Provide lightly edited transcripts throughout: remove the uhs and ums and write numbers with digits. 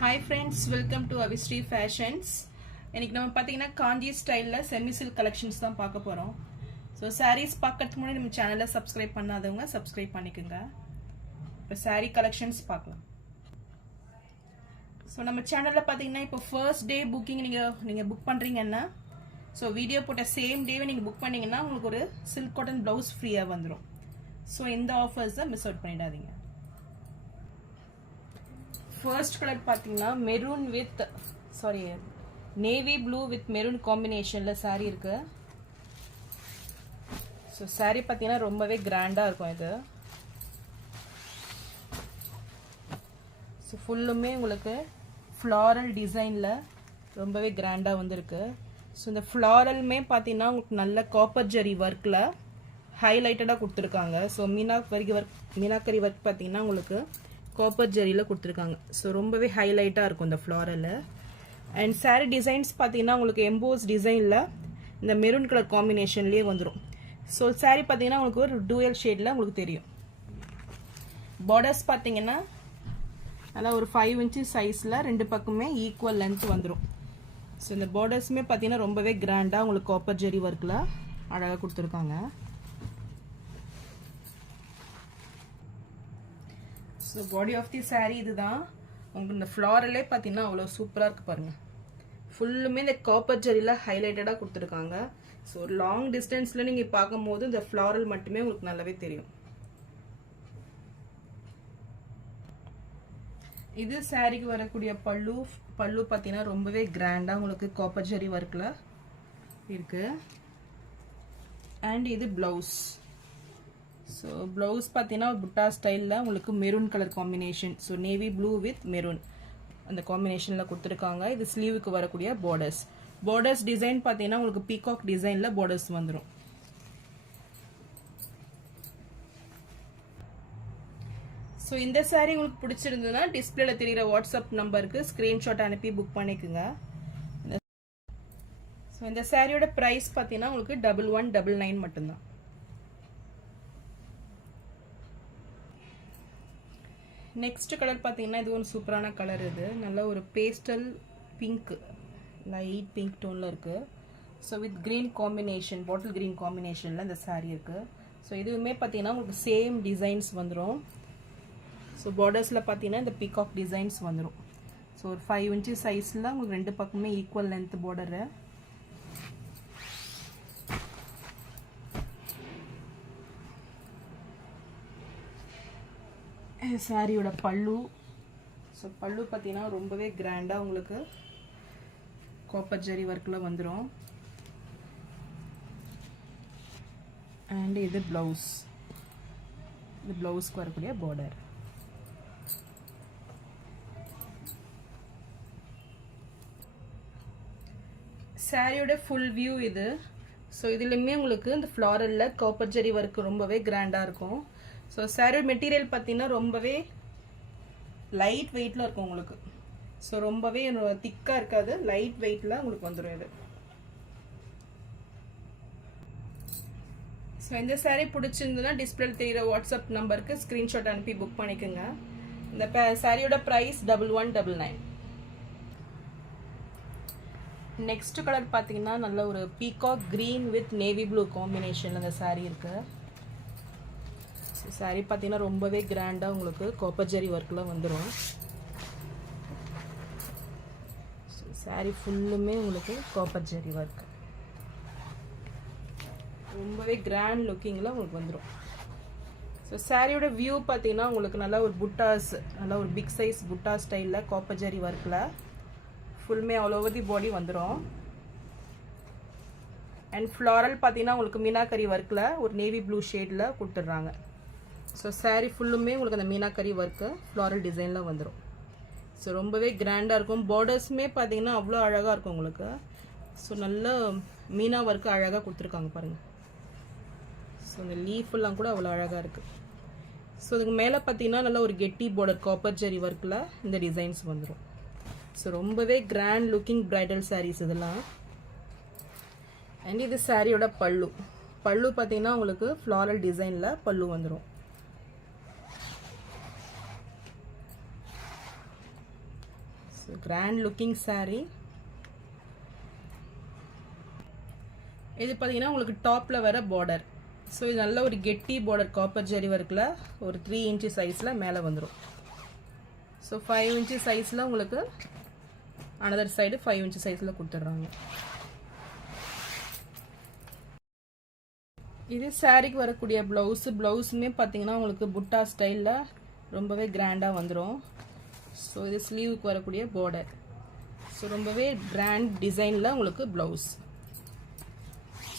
Hi friends, welcome to Avistri Fashions. இன்னைக்கு நம்ம பாத்தீங்கன்னா காஞ்சி ஸ்டைல்ல செமி சில்க் கலெக்ஷன்ஸ் தான் பார்க்க போறோம். ஸோ sarees பார்க்கறதுக்கு முன்னாடி நம்ம சேனலை சப்ஸ்கிரைப் பண்ணாதவங்க சப்ஸ்கிரைப் பண்ணிக்கோங்க. இப்போ saree கலெக்ஷன்ஸ் பார்க்கலாம். ஸோ நம்ம சேனல்ல பாத்தீங்கன்னா இப்போ ஃபர்ஸ்ட் டே புக்கிங் நீங்க புக் பண்றீங்கன்னா ஸோ வீடியோ போட்ட சேம் டேவே நீங்க புக் பண்ணீங்கன்னா உங்களுக்கு ஒரு சில்க் காட்டன் பிளவுஸ் ஃப்ரீயா வந்துடும். ஸோ இந்த ஆஃபர்ஸை மிஸ் அவுட் பண்ணிடாதீங்க. ஃபர்ஸ்ட் கலர் பார்த்தீங்கன்னா maroon with navy blue with maroon காம்பினேஷனில் சாரீ இருக்கு. ஸோ சாரீ பார்த்தீங்கன்னா ரொம்பவே கிராண்டாக இருக்கும் இது. ஸோ ஃபுல்லுமே உங்களுக்கு ஃப்ளாரல் டிசைனில் ரொம்பவே கிராண்டாக வந்துருக்கு. ஸோ இந்த ஃப்ளாரலுமே பார்த்தீங்கன்னா உங்களுக்கு நல்ல காப்பர் ஜரி ஒர்க்கில் ஹைலைட்டடாக கொடுத்துருக்காங்க. ஸோ மீனாக்கரி ஒர்க் பார்த்தீங்கன்னா உங்களுக்கு காப்பர் ஜரியில் கொடுத்துருக்காங்க. ஸோ ரொம்பவே ஹைலைட்டாக இருக்கும் இந்த ஃப்ளாரலில். அண்ட் சாரீ டிசைன்ஸ் பார்த்தீங்கன்னா உங்களுக்கு எம்போஸ் டிசைனில் இந்த மெரூன் கலர் காம்பினேஷன்லேயே வந்துடும். ஸோ சாரீ பார்த்தீங்கன்னா உங்களுக்கு ஒரு டூயல் ஷேடில் உங்களுக்கு தெரியும். பார்டர்ஸ் பார்த்தீங்கன்னா நல்லா ஒரு 5 inches சைஸில் ரெண்டு பக்கமே ஈக்குவல் லென்த் வந்துடும். ஸோ இந்த பார்டர்ஸுமே பார்த்தீங்கன்னா ரொம்பவே கிராண்டாக உங்களுக்கு காப்பர் ஜரி ஒர்க்கில் அழகாக கொடுத்துருக்காங்க. So body of the sari இதுதான். உங்களுக்கு இந்த ஃப்ளாரலே பார்த்தீங்கன்னா அவ்வளோ சூப்பராக இருக்குது பாருங்கள். ஃபுல்லுமே இந்த காப்பர் ஜரியில் ஹைலைட்டடாக கொடுத்துருக்காங்க. ஸோ லாங் டிஸ்டன்ஸில் நீங்கள் பார்க்கும்போது இந்த ஃப்ளாரல் மட்டுமே உங்களுக்கு நல்லாவே தெரியும். இது சாரீக்கு வரக்கூடிய பல்லு பார்த்தீங்கன்னா ரொம்பவே கிராண்டாக உங்களுக்கு காப்பர் ஜரி ஒர்க்கில் இருக்குது. அண்ட் இது ப்ளவுஸ். ஸோ ப்ளவுஸ் பார்த்தீங்கன்னா புட்டா ஸ்டைலில் உங்களுக்கு maroon colour combination. So navy blue with maroon அந்த காம்பினேஷனில் கொடுத்துருக்காங்க. இது ஸ்லீவுக்கு வரக்கூடிய பார்டர்ஸ் டிசைன் பார்த்தீங்கன்னா உங்களுக்கு பீகாக் டிசைனில் பார்டர்ஸ் வந்துடும். ஸோ இந்த சாரீ உங்களுக்கு பிடிச்சிருந்ததுன்னா டிஸ்பிளேல தெரிகிற வாட்ஸ்அப் நம்பருக்கு ஸ்க்ரீன்ஷாட் அனுப்பி புக் பண்ணிக்கோங்க. ஸோ இந்த சாரியோட ப்ரைஸ் பார்த்தீங்கன்னா உங்களுக்கு 1199 மட்டும்தான். நெக்ஸ்ட் கலர் பார்த்தீங்கன்னா இது ஒரு சூப்பரான கலர். இது நல்ல ஒரு பேஸ்டல் பிங்க், லைட் பிங்க் டோனில் இருக்குது. So with green combination, bottle green காம்பினேஷனில் இந்த சாரீ இருக்குது. ஸோ இதுவுமே பார்த்தீங்கன்னா உங்களுக்கு சேம் டிசைன்ஸ் வந்துடும். ஸோ பார்டர்ஸில் பார்த்தீங்கன்னா இந்த பீகாக் டிசைன்ஸ் வந்துடும். ஸோ ஒரு 5 inches சைஸில் உங்களுக்கு ரெண்டு பக்கமே ஈக்குவல் லென்த் பார்டரு. சாரியோட பல்லு. ஸோ பல்லு பார்த்தீங்கன்னா ரொம்பவே கிராண்டாக உங்களுக்கு காப்பர் ஜரி ஒர்க்கில் வந்துடும். அண்ட் இது ப்ளவுஸ். இது ப்ளவுஸ்க்கு வரக்கூடிய பார்டர். சாரியோட ஃபுல் வியூ இது. ஸோ இதுலேயுமே உங்களுக்கு இந்த ஃப்ளாரலில் காப்பர் ஜரி ஒர்க் ரொம்பவே கிராண்டாக இருக்கும். ஸோ சாரீ மெட்டீரியல் பார்த்தீங்கன்னா ரொம்பவே லைட் வெயிட்டில் இருக்கும் உங்களுக்கு. ஸோ ரொம்பவே திக்காக இருக்காது, லைட் வெயிட்டில் உங்களுக்கு வந்துடும் இது. ஸோ இந்த சாரீ பிடிச்சிருந்ததுன்னா டிஸ்பிளேல தெரிகிற வாட்ஸ்அப் நம்பருக்கு ஸ்க்ரீன்ஷாட் அனுப்பி புக் பண்ணிக்கோங்க. இந்த சாரியோட ப்ரைஸ் 1199. நெக்ஸ்ட் கலர் பார்த்தீங்கன்னா நல்ல ஒரு peacock green with navy blue காம்பினேஷனில் இந்த சாரீ இருக்குது. சாரீ பார்த்தீங்கன்னா ரொம்பவே கிராண்டாக உங்களுக்கு காப்பர் ஜரி ஒர்க்கில் வந்துடும். சாரீ ஃபுல்லுமே உங்களுக்கு காப்பர் ஜரி ஒர்க் ரொம்பவே கிராண்ட் லுக்கிங்கில் உங்களுக்கு வந்துடும். ஸோ சாரியோட வியூ பார்த்தீங்கன்னா உங்களுக்கு நல்லா ஒரு புட்டாஸ், நல்லா ஒரு பிக் சைஸ் புட்டா ஸ்டைலில் காப்பர் ஜரி ஒர்க்கில் ஃபுல்லுமே ஆல் ஓவர் தி பாடி வந்துடும். அண்ட் ஃப்ளாரல் பார்த்தீங்கன்னா உங்களுக்கு மீனாக்கரி ஒர்க்கில் ஒரு நேவி ப்ளூ ஷேடில் கொடுத்துட்றாங்க. ஸோ சாரீ ஃபுல்லுமே உங்களுக்கு அந்த மீனாக்கரி ஒர்க்கு ஃப்ளாரல் டிசைனில் வந்துடும். ஸோ ரொம்பவே கிராண்டாக இருக்கும். பார்டர்ஸுமே பார்த்தீங்கன்னா அவ்வளோ அழகாக இருக்கும் உங்களுக்கு. ஸோ நல்ல மீனா ஒர்க்கு அழகாக கொடுத்துருக்காங்க பாருங்கள். ஸோ இந்த லீஃபெல்லாம் கூட அவ்வளோ அழகாக இருக்குது. ஸோ இதுக்கு மேலே பார்த்தீங்கன்னா நல்லா ஒரு கெட்டி பார்டர் காப்பர் ஜரி ஒர்க்கில் இந்த டிசைன்ஸ் வந்துடும். ஸோ ரொம்பவே கிராண்ட் லுக்கிங் பிரைடல் சாரீஸ் இதெல்லாம். அண்ட் இது சாரியோட பல்லு பார்த்தீங்கன்னா உங்களுக்கு ஃப்ளாரல் டிசைனில் பல்லு வந்துடும். So grand looking saree. இது பார்த்தீங்கன்னா உங்களுக்கு டாப்பில் வர பார்டர். ஸோ இது நல்ல ஒரு கெட்டி பார்டர் காப்பர் ஜெரி ஒர்க்கில் ஒரு 3 இன்ச்சு சைஸில் மேலே வந்துடும். ஸோ 5 இன்ச்சு சைஸில் உங்களுக்கு அனதர் சைடு 5 இன்ச்சு சைஸில் கொடுத்துட்றாங்க. இது சாரீக்கு வரக்கூடிய ப்ளவுஸுமே பார்த்தீங்கன்னா உங்களுக்கு புட்டா ஸ்டைலில் ரொம்பவே கிராண்டாக வந்துடும். ஸோ இது ஸ்லீவுக்கு வரக்கூடிய பார்டர். ஸோ ரொம்பவே கிராண்ட் டிசைனில் உங்களுக்கு ப்ளவுஸ்.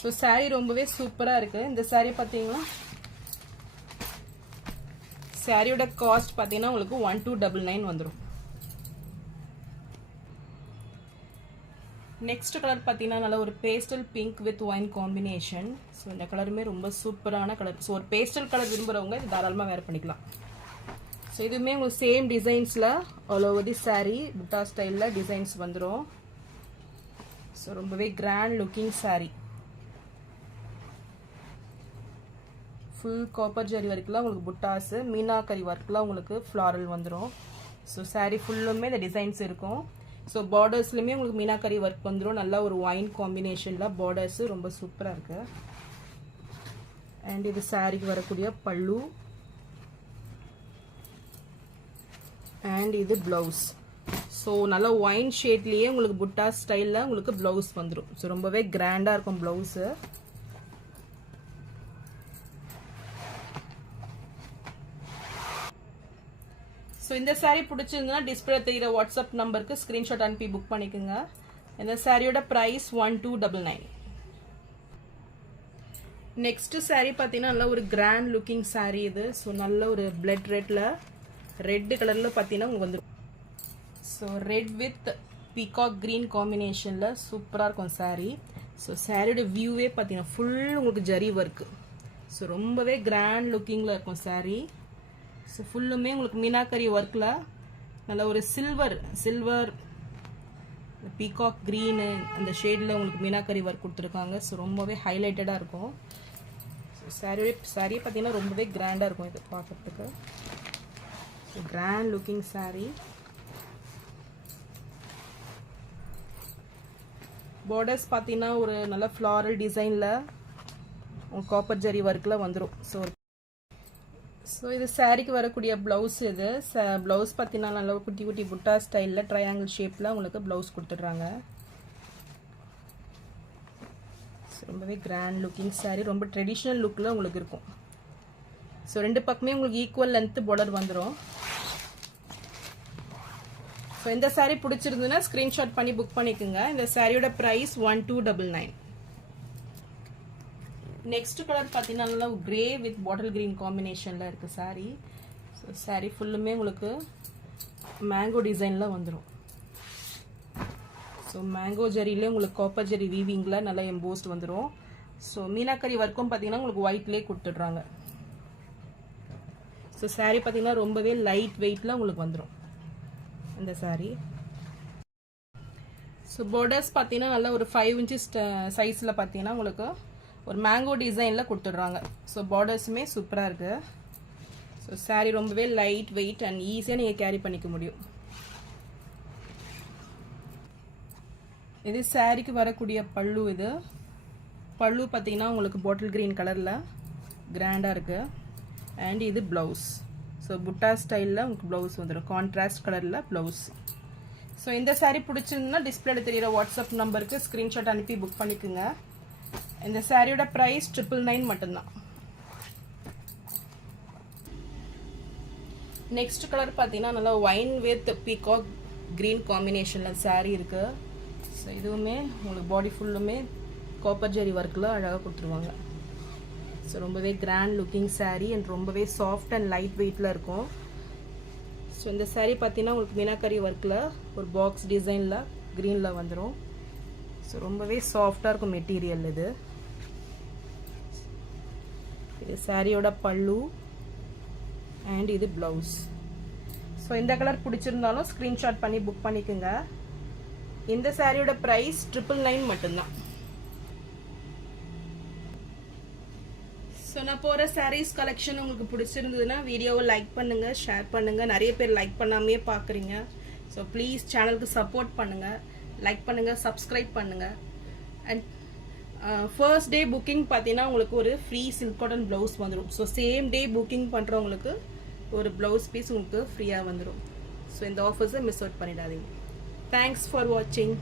ஸோ சாரீ ரொம்பவே சூப்பராக இருக்குது. இந்த சாரீ பார்த்தீங்கன்னா சாரியோட காஸ்ட் பார்த்தீங்கன்னா உங்களுக்கு 1299 வந்துடும். நெக்ஸ்ட் கலர் பார்த்தீங்கன்னா நல்ல ஒரு pastel pink with wine combination. So இந்த கலருமே ரொம்ப சூப்பரான கலர். ஸோ ஒரு பேஸ்டல் கலர் விரும்புகிறவங்க இது தாராளமாக வேர் பண்ணிக்கலாம். ஸோ இதுவுமே உங்களுக்கு சேம் டிசைன்ஸில் ஆல் ஓவர் தி சாரீ புட்டா ஸ்டைலில் டிசைன்ஸ் வந்துடும். ஸோ ரொம்பவே grand looking sari. Full copper zari ஒர்க்கில் உங்களுக்கு புட்டாஸு மீனாக்கரி ஒர்க்கில் உங்களுக்கு ஃப்ளாரல் வந்துடும். ஸோ சாரீ ஃபுல்லுமே இந்த டிசைன்ஸ் இருக்கும். ஸோ பார்டர்ஸ்லையுமே உங்களுக்கு மீனாக்கரி ஒர்க் வந்துடும். நல்லா ஒரு ஒயின் காம்பினேஷனில் பார்டர்ஸு ரொம்ப சூப்பராக இருக்குது. அண்ட் இது சாரீக்கு வரக்கூடிய பல்லு அண்ட் இது ப்ளவுஸ். ஸோ நல்லா ஒயின் ஷேட்லேயே உங்களுக்கு புட்டா ஸ்டைலில் உங்களுக்கு ப்ளவுஸ் வந்துடும். ஸோ ரொம்பவே கிராண்டாக இருக்கும் ப்ளவுஸு. ஸோ இந்த சாரீ பிடிச்சிருந்ததுன்னா டிஸ்பிளே தெரிகிற வாட்ஸ்அப் நம்பருக்கு ஸ்க்ரீன்ஷாட் அனுப்பி புக் பண்ணிக்கோங்க. இந்த சாரியோட ப்ரைஸ் 1299. நெக்ஸ்ட் சாரீ பார்த்தீங்கன்னா நல்ல ஒரு கிராண்ட் லுக்கிங் சாரீ இது. ஸோ நல்ல ஒரு பிளட் ரெட் கலரில் பார்த்தீங்கன்னா உங்களுக்கு வந்து so red with peacock green காம்பினேஷனில் சூப்பராக இருக்கும் சாரீ. ஸோ சாரியோட வியூவே பார்த்தீங்கன்னா ஃபுல் உங்களுக்கு ஜரி ஒர்க்கு. ஸோ ரொம்பவே கிராண்ட் லுக்கிங்கில் இருக்கும் சாரீ. ஸோ ஃபுல்லுமே உங்களுக்கு மீனாக்கரி ஒர்க்கில் நல்ல ஒரு சில்வர் பீகாக் க்ரீனு அந்த ஷேடில் உங்களுக்கு மீனாக்கரி ஒர்க் கொடுத்துருக்காங்க. ஸோ ரொம்பவே ஹைலைட்டடாக இருக்கும். ஸோ சாரீ பார்த்தீங்கன்னா ரொம்பவே கிராண்டாக இருக்கும் இது பார்க்குறதுக்கு. So grand looking sari. Borders பார்த்தீங்கன்னா ஒரு நல்ல ஃப்ளாரல் டிசைனில் காப்பர் ஜெரி ஒர்க்கில் வந்துடும். ஸோ இது சாரீக்கு வரக்கூடிய ப்ளவுஸ். இது ப்ளவுஸ் பார்த்தீங்கன்னா நல்லா குட்டி குட்டி புட்டா ஸ்டைலில் ட்ரையாங்கிள் ஷேப்பில் உங்களுக்கு ப்ளவுஸ் கொடுத்துட்றாங்க. ரொம்பவே கிராண்ட் லுக்கிங் சாரீ. ரொம்ப ட்ரெடிஷ்னல் லுக்கில் உங்களுக்கு இருக்கும். ஸோ ரெண்டு பக்கமே உங்களுக்கு ஈக்குவல் லென்த்து பார்டர் வந்துடும். ஸோ இந்த சாரீ பிடிச்சிருந்துன்னா ஸ்க்ரீன்ஷாட் பண்ணி புக் பண்ணிக்கோங்க. இந்த சாரியோட ப்ரைஸ் 1299. நெக்ஸ்ட் கலர் பார்த்தீங்கன்னா நல்லா கிரே வித் பாட்டில் கிரீன் காம்பினேஷனில் இருக்குது சாரீ. ஸோ சாரீ ஃபுல்லுமே உங்களுக்கு மேங்கோ டிசைனில் வந்துடும். ஸோ மேங்கோ ஜரியிலே உங்களுக்கு காப்பர் ஜெரி வீவிங்கில் நல்லா எம்போஸ்ட் வந்துடும். ஸோ மீனாக்கரி ஒர்க்கும் பார்த்தீங்கன்னா உங்களுக்கு ஒயிட்லேயே கொடுத்துட்றாங்க. ஸோ சாரீ பார்த்தீங்கன்னா ரொம்பவே லைட் வெயிட்டில் உங்களுக்கு வந்துடும் இந்த சாரீ. ஸோ பார்டர்ஸ் பார்த்தீங்கன்னா நல்லா ஒரு 5 இன்ச்சஸ் சைஸில் பார்த்தீங்கன்னா உங்களுக்கு ஒரு மேங்கோ டிசைனில் கொடுத்துட்றாங்க. ஸோ பார்டர்ஸுமே சூப்பராக இருக்குது. ஸோ சாரீ ரொம்பவே லைட் வெயிட் அண்ட் ஈஸியாக நீங்கள் கேரி பண்ணிக்க முடியும். இது சாரீக்கு வரக்கூடிய பல்லு. இது பல்லு பார்த்தீங்கன்னா உங்களுக்கு பாட்டில் கிரீன் கலரில் கிராண்டாக இருக்குது. அண்ட் இது ப்ளவுஸ். ஸோ புட்டா ஸ்டைலில் உங்களுக்கு ப்ளவுஸ் வந்துடும். கான்ட்ராஸ்ட் கலரில் ப்ளவுஸ். ஸோ இந்த சாரீ பிடிச்சிருந்தா டிஸ்பிளேல தெரிகிற வாட்ஸ்அப் நம்பருக்கு ஸ்க்ரீன்ஷாட் அனுப்பி புக் பண்ணிக்கோங்க. இந்த சாரியோட ப்ரைஸ் 999 மட்டும்தான். நெக்ஸ்ட் கலர் பார்த்தீங்கன்னா நல்லா ஒயின் வித் பீகாக் கிரீன் காம்பினேஷனில் சாரீ இருக்குது. ஸோ இதுவுமே உங்களுக்கு பாடி ஃபுல்லுமே காப்பர் ஜெரி ஒர்க்கில் அழகாக கொடுத்துருவாங்க. ஸோ ரொம்பவே கிராண்ட் லுக்கிங் சாரீ அண்ட் ரொம்பவே சாஃப்ட் அண்ட் லைட் வெயிட்டில் இருக்கும். ஸோ இந்த சாரீ பார்த்தீங்கன்னா உங்களுக்கு மீனாக்கரி ஒர்க்கில் ஒரு பாக்ஸ் டிசைனில் க்ரீனில் வந்துடும். ஸோ ரொம்பவே சாஃப்டாக இருக்கும் மெட்டீரியல் இது. இது சாரியோட பல்லு அண்ட் இது ப்ளவுஸ். ஸோ இந்த கலர் பிடிச்சிருந்தாலும் ஸ்க்ரீன்ஷாட் பண்ணி புக் பண்ணிக்கோங்க. இந்த சாரியோட ப்ரைஸ் 999 மட்டும்தான். ஸோ நான் போகிற சாரீஸ் கலெக்ஷன் உங்களுக்கு பிடிச்சிருந்ததுன்னா வீடியோவை லைக் பண்ணுங்கள், ஷேர் பண்ணுங்கள். நிறைய பேர் லைக் பண்ணாமே பார்க்குறீங்க. ஸோ ப்ளீஸ் சேனலுக்கு சப்போர்ட் பண்ணுங்கள், லைக் பண்ணுங்கள், சப்ஸ்கிரைப் பண்ணுங்கள். அண்ட் ஃபர்ஸ்ட் டே புக்கிங் பார்த்தீங்கன்னா உங்களுக்கு ஒரு ஃப்ரீ சில்க் காட்டன் ப்ளவுஸ் வந்துடும். ஸோ சேம் டே புக்கிங் பண்ணுறவங்களுக்கு ஒரு ப்ளவுஸ் பீஸ் உங்களுக்கு ஃப்ரீயாக வந்துடும். ஸோ இந்த ஆஃபர்ஸை மிஸ் அவுட் பண்ணிடாதீங்க. தேங்க்ஸ் ஃபார் வாட்சிங்.